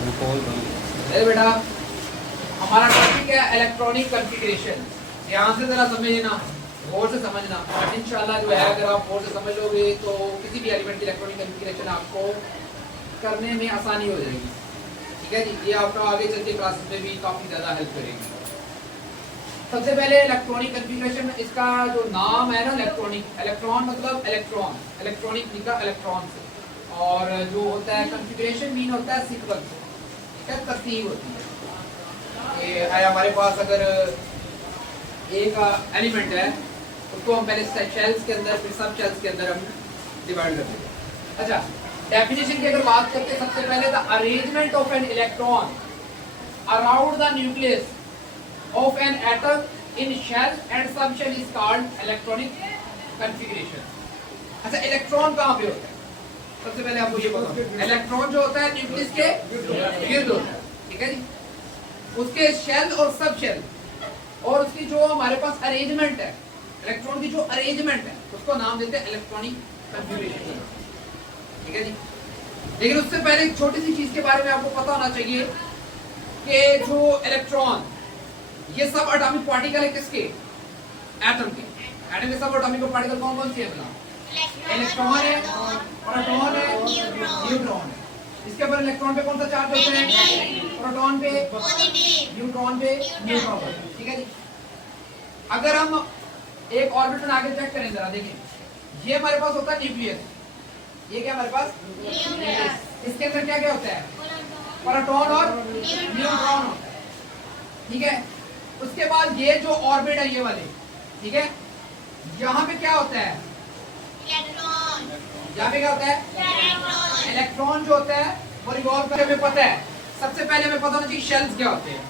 अरे बेटा, हमारा टॉपिक है इलेक्ट्रॉनिक कॉन्फ़िगरेशन। ध्यान से जरा समझना, गौर से समझना, और इंशाल्लाह जो है अगर आप गौर से समझ लोगे तो किसी भी एलिमेंट की इलेक्ट्रॉनिक कॉन्फ़िगरेशन आपको करने में आसानी हो जाएगी। ठीक है जी, ये आपका आगे चल के क्लासेस में भी काफ़ी ज़्यादा हेल्प करेगी। सबसे पहले इलेक्ट्रॉनिक कॉन्फ़िगरेशन, इसका जो नाम है ना इलेक्ट्रॉनिक, इलेक्ट्रॉन मतलब इलेक्ट्रॉन, इलेक्ट्रॉनिक लिखा इलेक्ट्रॉन से, और जो होता है कॉन्फ़िगरेशन मीन होता है सीक्वेंस, ठीक है, तरतीब होती है। ये है हमारे पास अगर एक एलिमेंट है, उसको हम पहले शेल्स के अंदर फिर सब शेल्स के अंदर हम डिवाइड करते हैं। अच्छा, डेफिनेशन की अगर बात करते हैं, सबसे पहले the arrangement of an electron around the nucleus of an atom in shell and subshell is called electronic configuration। अच्छा, इलेक्ट्रॉन कहाँ पे होता है? सबसे पहले आपको ये बताओ, इलेक्ट्रॉन जो होता है न्यूक्लियस के गिर्द होता है, ठीक है जी। उसके शेल और सब शेल और उसकी जो हमारे पास अरेंजमेंट है, इलेक्ट्रॉन की जो अरेंजमेंट है, उसको नाम देते हैं इलेक्ट्रॉनिक कॉन्फ़िगरेशन, ठीक है जी। लेकिन उससे पहले एक छोटी सी चीज के बारे में आपको पता होना चाहिए कि जो इलेक्ट्रॉन, ये सब एटॉमिक पार्टिकल है किसके? एटम के। एटम के सब एटॉमिक पार्टिकल कौन कौन से हैं? इलेक्ट्रॉन है, प्रोटॉन है, न्यूट्रॉन है। इसके ऊपर इलेक्ट्रॉन पे कौन सा चार्ज होता है? प्रोटॉन पे पॉजिटिव, न्यूट्रॉन पे न्यूट्रॉन, ठीक है जी। अगर हम एक ऑर्बिटल आगे चेक करें जरा, देखें, ये हमारे पास होता है न्यूक्लियस, ये क्या हमारे पास न्यूक्लियस। इसके अंदर क्या क्या होता है? प्रोटॉन और न्यूट्रॉन होता है, ठीक है। उसके बाद ये जो ऑर्बिट है ये वाले, ठीक है, यहाँ पे क्या होता है? इलेक्ट्रॉन। यहाँ पे क्या होता है? इलेक्ट्रॉन जो होता है वो रिवॉल्व करके हमें पता है। सबसे पहले हमें पता होना चाहिए शेल्स क्या होते हैं।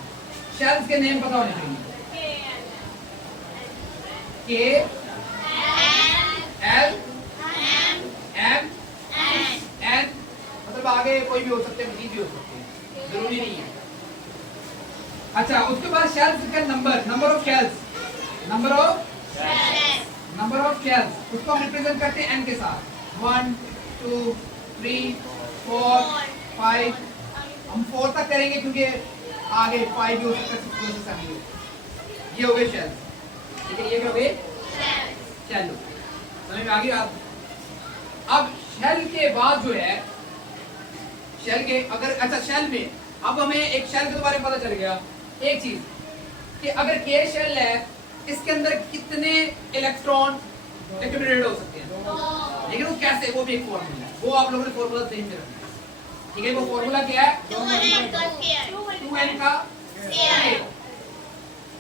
शेल्स के नेम पता होने चाहिए, के एल एम एन, मतलब आगे कोई भी हो सकते हैं, मजीद भी हो सकते हैं, जरूरी नहीं है। अच्छा, उसके बाद शेल्स का number, number of shells, number of shells, उसको हम रिप्रेजेंट करते हैं n के साथ, 1 2 3 4 5, हम 4 तक करेंगे क्योंकि आगे 5 भी हो सकता है, 6 भी हो सकता है। ये हो गए शेल्स, ठीक है, ये क्या हो गए? चलो समझ में आ गई आप? अब शेल के बाद जो है, शेल के अगर, अच्छा शेल में अब हमें एक शेल के बारे में पता चल गया एक चीज कि अगर के शेल है, इसके अंदर कितने इलेक्ट्रॉन एक्यूमुलेट हो सकते हैं, लेकिन वो कैसे, वो भी एक फॉर्मूला है, वो आप लोगों ने फॉर्मूला ध्यान में रखना है, ठीक है। वो फॉर्मूला क्या है? 2n का स्क्वायर,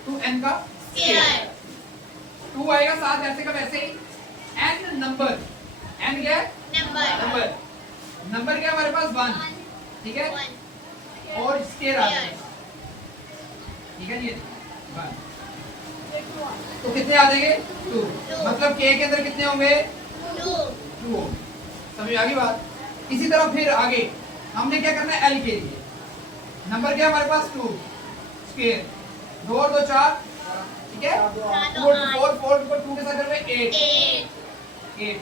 2n का स्क्वायर, 2 आएगा साथ ऐसे का वैसे ही, n नंबर, n क्या है? नंबर, नंबर क्या हमारे पास? 1, ठीक है, और स्क्वायर आ जाएगा, ठीक है जी। तो कितने आ जाएंगे? 2, मतलब के के अंदर कितने होंगे? 2। समझ आ गई बात? इसी तरह फिर आगे हमने क्या करना है? एल के लिए नंबर क्या हमारे पास? 2 स्क्वायर, 2 और 2 4, ठीक है, 4 को 2 के साथ करेंगे 8।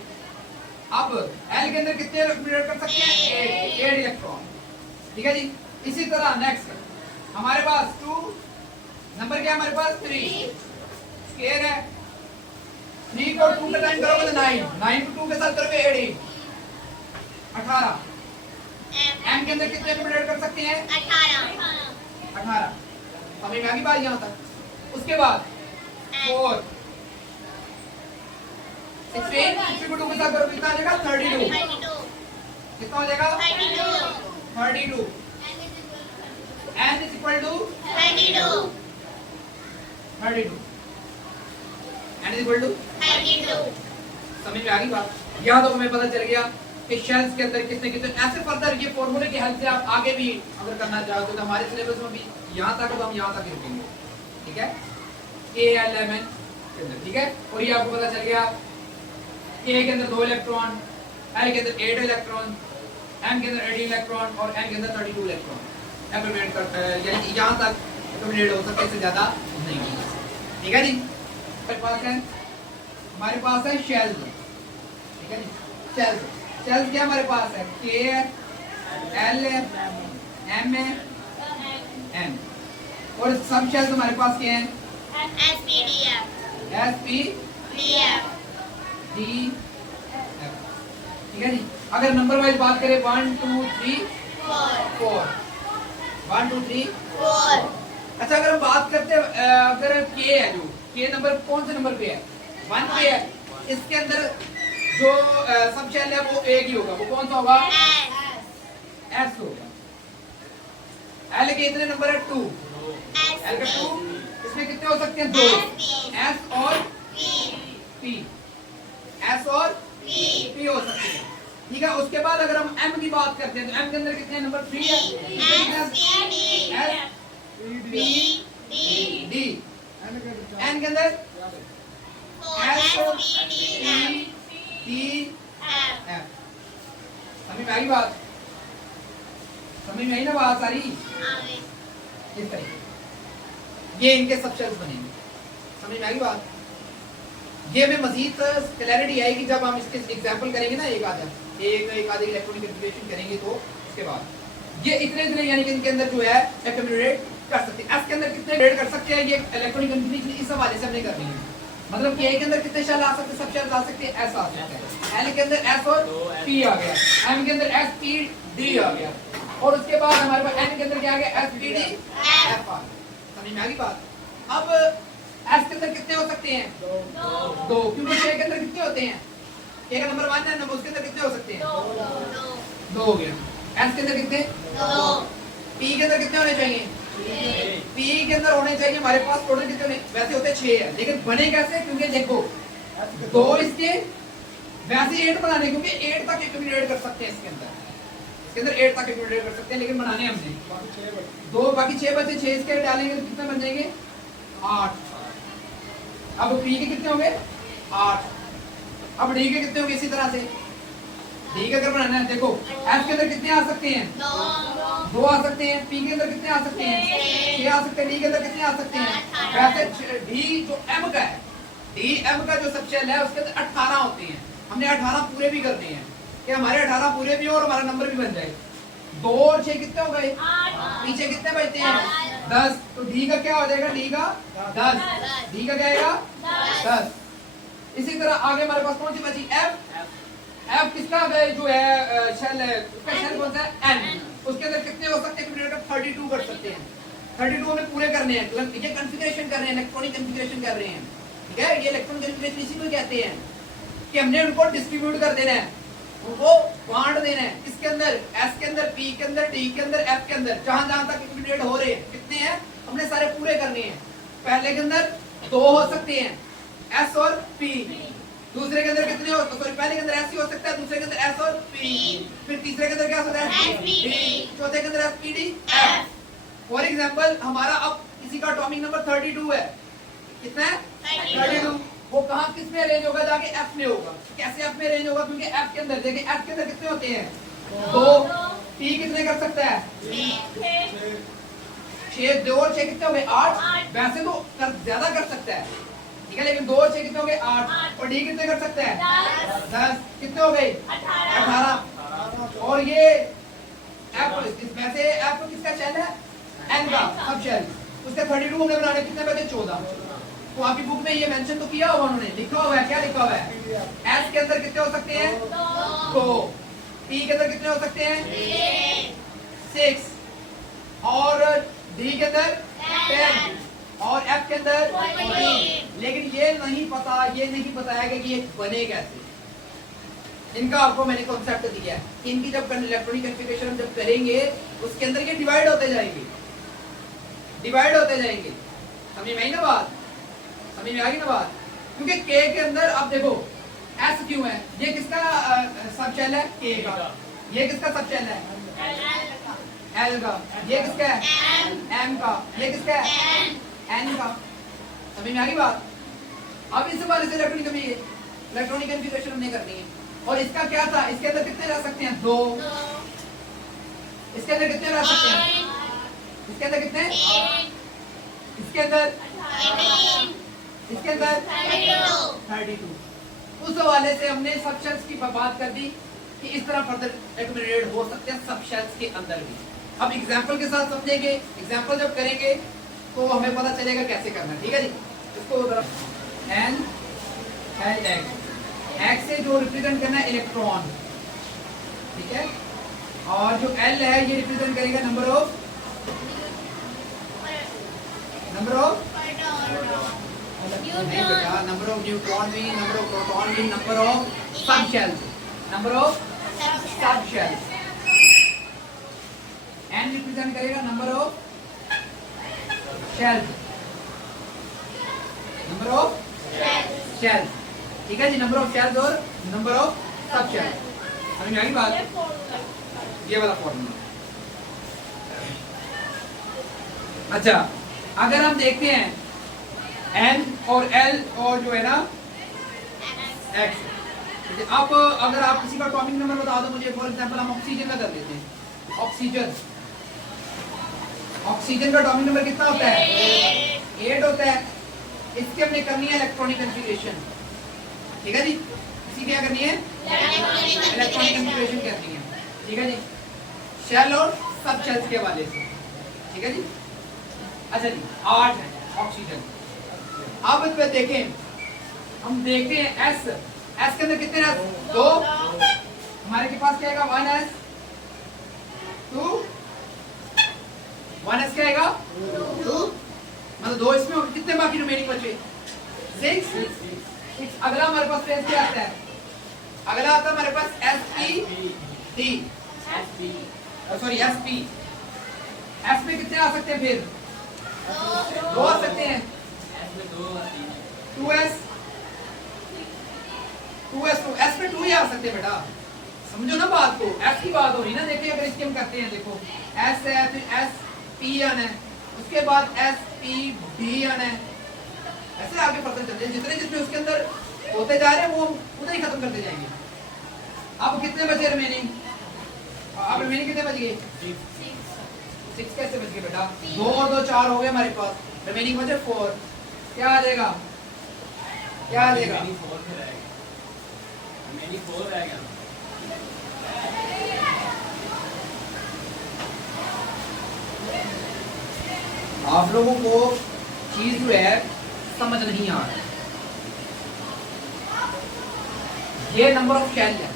अब एल के अंदर कितने एक्यूमुलेट कर सकते हैं? 8 इलेक्ट्रॉन, ठीक है जी। इसी तरह नेक्स्ट हमारे पास 2, नंबर क्या है हमारे पास? 3 स्क्वायर है, 3 को 2 के टाइम करोगे तो 9 को 2 के साथ करोगे 18। m के अंदर कितने एक्यूमुलेट कर सकते हैं? 18। समझ में आ गई बात यहाँ तक? उसके बाद 4, 16 को 2 के साथ करोगे कितना आ जाएगा? 32। कितना हो जाएगा? 32। n is equal to 32। n is equal to 32। समझ में आ गई बात? यहाँ तो हमें पता चल गया कि शेल्स के अंदर कितने कितने, ऐसे फर्दर ये फॉर्मूले की हेल्प से आप आगे भी अगर करना चाहते हो तो हमारे सिलेबस में भी यहाँ तक तो हम यहाँ तक ही रुकेंगे, ठीक है, KLMN के अंदर, ठीक है। और ये आपको पता चल गया K के अंदर 2 इलेक्ट्रॉन, L के अंदर 8 इलेक्ट्रॉन, M के अंदर 18 इलेक्ट्रॉन और N के अंदर 32 इलेक्ट्रॉन एक्यूमुलेट करता है, यानी यहाँ तक एक्यूमुलेट हो सकता है, इससे ज्यादा नहीं, ठीक है जी। हमारे पास है, हमारे पास है शेल, ठीक है जी। शेल क्या हमारे पास है? K L एम है एन, और सब शेल्स हमारे पास क्या हैं? S P D F S P D F D F. ठीक है जी। अगर नंबर वाइज बात करें 1 2 3 4, 1 2 3 4 अच्छा, अगर हम बात करते हैं अगर के है, जो के नंबर कौन से नंबर पे है? 1 पे है। इसके अंदर जो सब शेल है वो एक ही होगा, वो कौन सा होगा? एस होगा। एल के इतने नंबर है 2, एल का 2, इसमें कितने हो सकते हैं? 2, एस और पी, एस और पी हो सकते हैं। ठीक है। उसके बाद अगर हम एम की बात करते हैं तो एम के अंदर कितने नंबर? 3 है, एस पी डी। एन के अंदर एस पी डी एफ। समझ में आई बात? समझ में आई ना बात सारी? इस तरीके ये इनके सब शेल्स बनेंगे। समझ में आई बात? ये में मजीद क्लैरिटी आएगी जब हम इसके एग्जांपल करेंगे ना, एक आधा इलेक्ट्रॉनिक कन्फिगरेशन करेंगे तो उसके बाद ये इतने यानी कि इनके अंदर जो है एक्यूमुलेट कर सकते हैं। एस के अंदर कितने रेड कर सकते हैं? ये इलेक्ट्रॉनिक कन्फिगरेशन इस हवाले से हमने करनी है। मतलब कि ए के अंदर कितने शेल आ सकते हैं? सब शेल आ सकते हैं, एस आ सकता है। एल के अंदर एस और पी आ गया, एम के अंदर एस पी डी आ गया, और उसके बाद हमारे पास एन के अंदर क्या आ गया? एस पी डी एफ आ गया। समझ में आ गई बात? अब एस के अंदर कितने हो सकते हैं? 2, क्योंकि ए के अंदर कितने होते हैं? ए का नंबर 1 है, नंबर उसके अंदर कितने हो सकते हैं? 2 हो गया। एस के अंदर कितने? 2। पी के अंदर कितने होने चाहिए? पी के अंदर होने चाहिए हमारे पास टोटल कितने? वैसे होते 6 है, लेकिन बने कैसे? क्योंकि देखो 2 इसके वैसे 8 बनाने, क्योंकि 8 तक एक्यूमुलेट कर सकते हैं इसके अंदर 8 तक एक्यूमुलेट कर सकते हैं, लेकिन बनाने हमने 2, बाकी 6 बचे, 6 इसके डालेंगे तो कितने बन जाएंगे? 8। अब पी के कितने होंगे? 8। अब डी के कितने होंगे? इसी तरह से डी का अगर बनाना है, देखो एफ के अंदर कितने आ सकते हैं? 2 आ सकते हैं। पी के अंदर कितने आ सकते हैं? 6 आ सकते हैं। डी के अंदर कितने आ सकते हैं? वैसे डी जो एम का है, डी एम का जो सब शेल है उसके अंदर 18 होते हैं। हमने 18 पूरे भी करने हैं कि हमारे 18 पूरे भी हो और हमारा नंबर भी बन जाए। 2 और 6 कितने हो गए? पीछे कितने बचते हैं? 10। तो डी का क्या हो जाएगा? डी का 10। डी का क्या आएगा? 10। इसी तरह आगे हमारे पास कौन सी बची? एफ। एफ किसका जो है शेल है, उसका शेल कौन सा है? एन। उसके अंदर कितने हो सकते हैं? 32 कर सकते हैं। 32 हमें पूरे करने हैं, ये कॉन्फ़िगरेशन कर रहे हैं, इलेक्ट्रॉनिक कॉन्फ़िगरेशन कर रहे हैं। ठीक है। ये इलेक्ट्रॉनिक कॉन्फ़िगरेशन इसी को कहते हैं कि हमने उनको डिस्ट्रीब्यूट कर देना है, उनको बांट देना है। किसके अंदर? एस के अंदर, पी के अंदर, डी के अंदर, एफ के अंदर, जहां जहां तक एक्यूमुलेट हो रहे हैं कितने हैं हमने सारे पूरे करने हैं। पहले के अंदर 2 हो सकते हैं, एस और पी। दूसरे के अंदर कितने हो? सॉरी, पहले के अंदर एस हो सकता है, दूसरे के अंदर एस और पी, फिर तीसरे के अंदर क्या होता है? डी, चौथे के अंदर S P D F. For example हमारा अब किसी का एटॉमिक नंबर 32 है। कितना है? 32। वो कहां किस में अरेंज होगा? जाके एफ में होगा। कैसे एफ में अरेंज होगा? क्योंकि एफ के अंदर देखिए, एफ के अंदर कितने होते हैं? 2। पी कितने कर सकता है? 6। 2 और 6 कितने हो गए? 8। वैसे तो ज्यादा कर सकता है, ठीक है, लेकिन 2 और 6 कितने हो गए? 8। और डी कितने कर सकता है? 10। कितने हो गए? 18। और ये एफ, वैसे एफ किसका शेल है? एन का सब शेल। उसके 32 हमने बनाने, कितने बचे? 14। तो आपकी बुक में ये मेंशन तो किया हुआ, उन्होंने लिखा हुआ है, क्या लिखा हुआ है? एस के अंदर कितने हो सकते हैं? 2। पी के अंदर कितने हो सकते हैं? 6। और डी के अंदर 10 और एफ के अंदर 14। लेकिन ये नहीं बताया गया कि ये बने कैसे। इनका आपको मैंने कॉन्सेप्ट दिया है। इनकी जब इलेक्ट्रॉनिक कॉन्फ़िगरेशन हम जब करेंगे उसके अंदर ये डिवाइड होते जाएंगे। समझ में आई ना बात? समझ में आ गई ना बात? क्योंकि के के अंदर आप देखो एस क्यों है? ये किसका सब शेल है? के का। ये किसका सब शेल है? एल का। ये किसका है? एम का। ये किसका है? एन का। समझ में आ गई बात? अब इस हवाले से इलेक्ट्रॉनिक कॉन्फ़िगरेशन हमने करनी है। और इसका क्या था? इसके अंदर कितने रह सकते हैं? 2। इसके अंदर कितने रह सकते हैं? इसके अंदर कितने? इसके अंदर, इसके अंदर 32। उस हवाले से हमने सब शेल्स की बात कर दी कि इस तरह फर्दर एक्यूमुलेट हो सकते हैं सब शेल्स के अंदर भी। अब एग्जाम्पल के साथ समझेंगे, एग्जाम्पल जब करेंगे तो हमें पता चलेगा कैसे करना है, ठीक है जी। इसको एन एल एक्स से जो रिप्रेजेंट करना है इलेक्ट्रॉन, ठीक है, और जो एल है ये रिप्रेजेंट करेगा नंबर ऑफ नहीं बेटा, नंबर ऑफ न्यूट्रॉन भी, नंबर ऑफ प्रोटॉन भी, नंबर ऑफ सब शेल्स, नंबर ऑफ सब शेल्स। एन रिप्रेजेंट करेगा number of shells, number of shells, ठीक है जी, नंबर ऑफ शेल्स और नंबर ऑफ सब शेल्स। समझ में आ गई बात? ये वाला फॉर्मूला। अच्छा, अगर हम देखते हैं N और L और जो है ना X, अब अगर आप किसी का एटॉमिक नंबर बता दो मुझे, फॉर एग्जांपल हम ऑक्सीजन का कर लेते हैं। ऑक्सीजन का एटॉमिक नंबर कितना होता है? 8 होता है। इसकी हमने करनी है इलेक्ट्रॉनिक कॉन्फ़िगरेशन, ठीक है जी। इसी क्या करनी है? इलेक्ट्रॉनिक कॉन्फ़िगरेशन करनी है, ठीक है जी, शेल और सब शेल्स के हवाले से, ठीक है जी। अच्छा जी, 8 है ऑक्सीजन। अब इस पे देखें, हम देखते हैं एस के अंदर कितने एस? 2। हमारे के पास क्या आएगा? 1s 2 1s क्या आएगा? 2, मतलब 2 इसमें और कितने बाकी रिमेनिंग बचे? 6। अगला हमारे पास फेस क्या आता है? अगला आता है हमारे पास sp सॉरी sp। s में कितने आ सकते हैं फिर? 2 आ सकते हैं। 2s s में 2 ही आ सकते हैं बेटा, समझो ना बात को, s की बात हो रही ना। देखिए अगर इसकी हम करते हैं, देखो s है तो sp आना है, उसके बाद spd आना है, ऐसे आगे पढ़ते चलते हैं। जितने जितने उसके अंदर होते जा रहे हैं वो उधर ही खत्म करते जाएंगे। अब कितने बचे रिमेनिंग? अब रिमेनिंग कितने बच गए? 6 कैसे बच गए बेटा? 2 और 2 4 हो गए हमारे पास, रिमेनिंग बचे 4। क्या आ जाएगा? क्या आ जाएगा? आप लोगों को चीज जो है समझ नहीं आ रहा। ये नंबर ऑफ शेल है,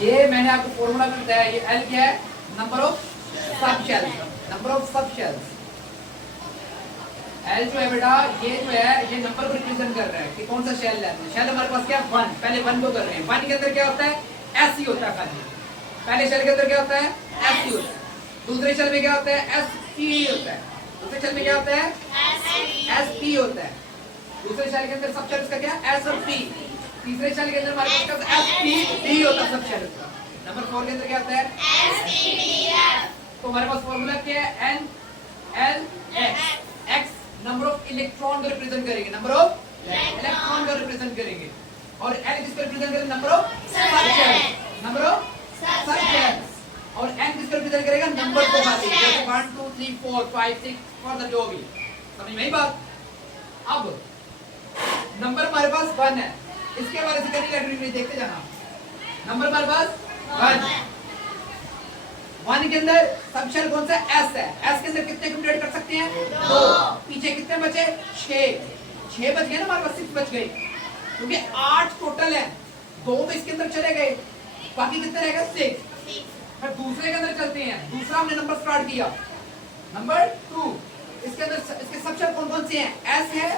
ये मैंने आपको फॉर्मूला भी बताया। ये एल क्या है? नंबर ऑफ सब शेल्स, नंबर ऑफ सब शेल्स। एल जो है बेटा, ये जो है ये नंबर को रिप्रेजेंट कर रहा है कि कौन सा शेल लेना है। शेल हमारे पास क्या? 1। पहले 1 को कर रहे हैं। 1 के अंदर क्या होता है? एस ही होता है खाली। पहले शेल के अंदर क्या होता है? एस ही होता है। दूसरे शेल में क्या होता है? एस पी होता है। दूसरे शेल में क्या होता है? एस पी होता है। दूसरे शेल के अंदर सब शेल्स का क्या? एस और पी। तीसरे शेल के अंदर हमारे पास एस पी डी होता है सब शेल्स का। नंबर 4 के अंदर क्या होता है? S P D F. तो हमारे पास फॉर्मूला क्या है? N l x. X number of electron को रिप्रेजेंट करेंगे, नंबर ऑफ इलेक्ट्रॉन को रिप्रेजेंट करेंगे। और एल किसको रिप्रेजेंट करेंगे? नंबर ऑफ सब शेल्स, नंबर ऑफ सब शेल्स। और एन किसको रिप्रेजेंट करेगा? नंबर को खाली, जैसे 1 2 3 4 5 6 फॉर द जो भी। समझ में आई बात? अब नंबर हमारे पास 1 है, इसके बारे में करनी है, देखते जाना। नंबर हमारे पास 1 के अंदर सब शेल कौन सा? एस है। एस के अंदर कितने कंप्लीट कर सकते हैं? 2। पीछे कितने बचे? 6 बच गए ना हमारे पास, 6 बच गए, क्योंकि 8 टोटल है। 2 तो इसके अंदर चले गए, बाकी कितने रहेगा? 6। फिर दूसरे के अंदर चलते हैं। दूसरा हमने नंबर स्टार्ट किया, नंबर 2। इसके अंदर इसके सब शेल कौन कौन से हैं? एस है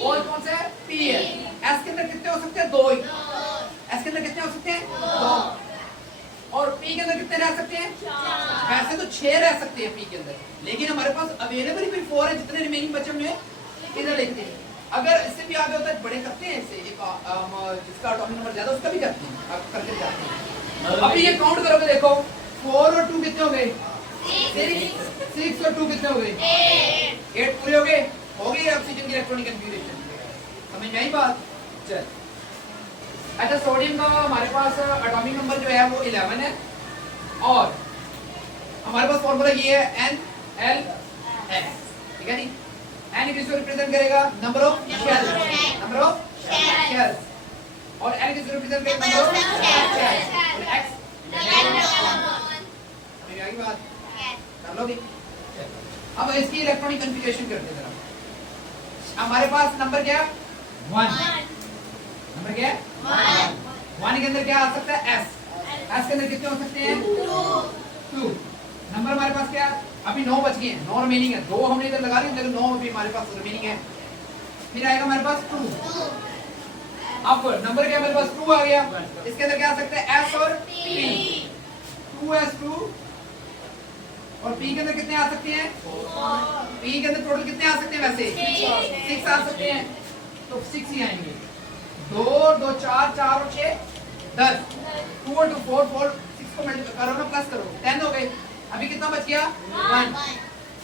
और कौन सा है? पी है। एस के अंदर कितने हो सकते हैं? 2 ही। एस के अंदर कितने हो सकते हैं? 2। और पी के अंदर कितने रह सकते हैं? 4। वैसे तो 6 रह सकते हैं पी के अंदर, लेकिन हमारे पास अवेलेबल ही 4 है। जितने रिमेनिंग बचे हुए इधर लिखते हैं। अगर इससे भी आगे होता है बड़े करते हैं, इससे एक जिसका एटॉमिक नंबर ज्यादा उसका भी करते हैं, आप करके जाते हैं। अभी ये काउंट करोगे, देखो 4 और 2 कितने हो गए? 6 और 2 कितने हो गए? 8 पूरे हो गए। हो गई ऑक्सीजन की इलेक्ट्रॉनिक कॉन्फ़िगरेशन। समझ में आई बात? चल, अच्छा, सोडियम का हमारे पास एटॉमिक नंबर जो है वो 11 है, और हमारे पास फॉर्मूला ये है एन एल एक्स, ठीक है जी। एन किसको रिप्रेजेंट करेगा? Number of shells, number of shells, और एल किसको रिप्रेजेंट करेगा? नंबर ऑफ शेल्स, और एक्स आगे बात। Yes. कर लोगे? चलो। अब इसकी इलेक्ट्रॉनिक कॉन्फ़िगरेशन करते हैं जरा। हमारे पास नंबर क्या है? 1। नंबर क्या है? 1 के अंदर क्या आ सकता है? S। S के अंदर कितने हो सकते हैं? 2। नंबर हमारे पास क्या है? अभी 9 बच गए हैं, 9 रिमेनिंग है। 2 हमने इधर लगा लिए, लेकिन 9 अभी हमारे पास रिमेनिंग है। फिर आएगा हमारे पास 2। अब नंबर क्या हमारे पास? 2 आ गया। इसके अंदर क्या आ सकता है? S और P। 2S2 और P के अंदर कितने आ सकते हैं? 4। P के अंदर टोटल कितने आ सकते हैं वैसे? 6 आ सकते हैं, तो 6 ही आएंगे। 2 2 4 4 और 6 10। 2 और 2 4 4 6 को मल्टीप्लाई करो ना, प्लस करो, 10 हो गए। अभी कितना बच गया? 1।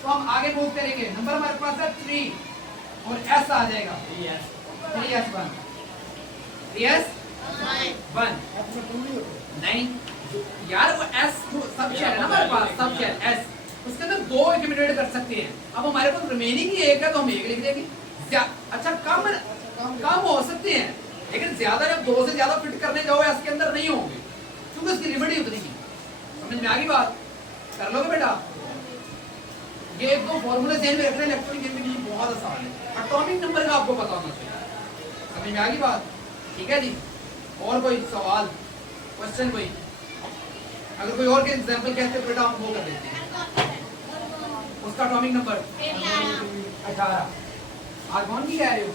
तो हम आगे मूव करेंगे। नंबर हमारे पास है 3 और S आ जाएगा 3S1। 3S1 नहीं यार, वो S सब शेयर है ना हमारे पास, सब शेयर S, उसके अंदर 2 एक्यूमुलेट कर सकते हैं। अब हमारे पास रिमेनिंग ही 1 है, तो हम 1 लिख देंगे। अच्छा कम हो सकते हैं, लेकिन ज्यादा जब 2 से ज्यादा फिट करने जाओ S के अंदर नहीं होंगे, क्योंकि उसकी लिमिट ही उतनी है। समझ में आ गई बात? कर लोगे बेटा? ये एक दो फॉर्मूले ध्यान में रखना, इलेक्ट्रॉनिक कॉन्फ़िगरेशन बहुत आसान है। एटॉमिक नंबर का आपको पता होना चाहिए। समझ में आ गई बात? ठीक है जी। और कोई सवाल, क्वेश्चन कोई? अगर कोई और के एग्जांपल कहते हो बेटा, हम वो कर देते हैं। उसका एटॉमिक नंबर 18। आज कौन की कह रहे हो?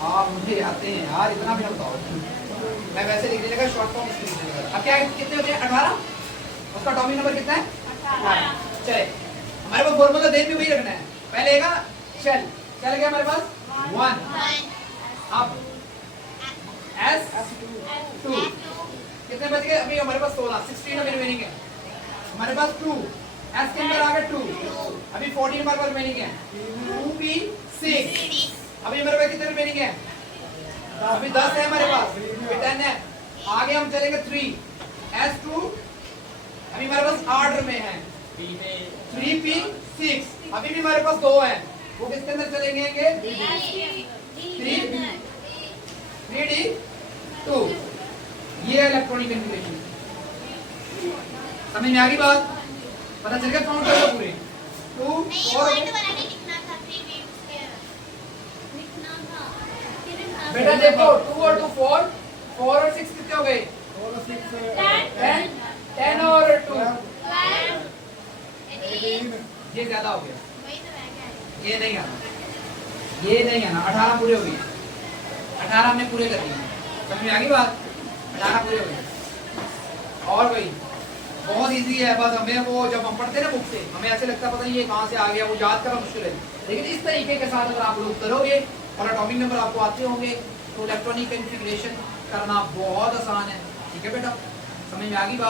हाँ मुझे आते हैं यार, इतना भी ना बताओ। मैं वैसे लिख देगा, शॉर्ट फॉर्म इसमें लिख देगा। अब क्या कितने होते हैं? 18। उसका एटॉमिक नंबर कितना है? 18। चले, हमारे पास फॉर्मूला देन भी वही रखना है। पहले आएगा शेल, क्या लगे हमारे पास? 1। अब S2 कितने बच गए? अभी हमारे पास 16, 16 अभी रिमेनिंग है। हमारे पास 2, S के अंदर आ गया 2, अभी 14 हमारे पास रिमेनिंग है। 2P 6, अभी हमारे पास कितने रिमेनिंग है? अभी 10 है हमारे पास, अभी 10 है। आगे हम चलेंगे 3, S2 अभी हमारे पास 8 में है। 3P 6 अभी भी हमारे पास 2 है, वो किसके अंदर चलेंगे? 3D2। ये इलेक्ट्रॉनिक कॉन्फ़िगरेशन। समझ में आ गई बात? पता चल गया? काउंट करो पूरे 2 और बेटा देखो 2 और 2 4, 4 और 6 कितने हो गए? 10 और 2 ये ज्यादा हो गया, ये नहीं आना, ये नहीं आना। 18 पूरे हो गए, 18 हमने पूरे कर दिए। समझ में आ गई बात? 18 पूरे हो गए। और भाई बहुत इजी है, बस हमें वो जब हम पढ़ते हैं ना बुक से, हमें ऐसे लगता पता नहीं ये कहाँ से आ गया, वो याद करना मुश्किल है। लेकिन इस तरीके के साथ अगर आप लोग करोगे और एटॉमिक नंबर आपको आते होंगे, तो इलेक्ट्रॉनिक कॉन्फ़िगरेशन करना बहुत आसान है। ठीक है बेटा? समझ में आ गई बात?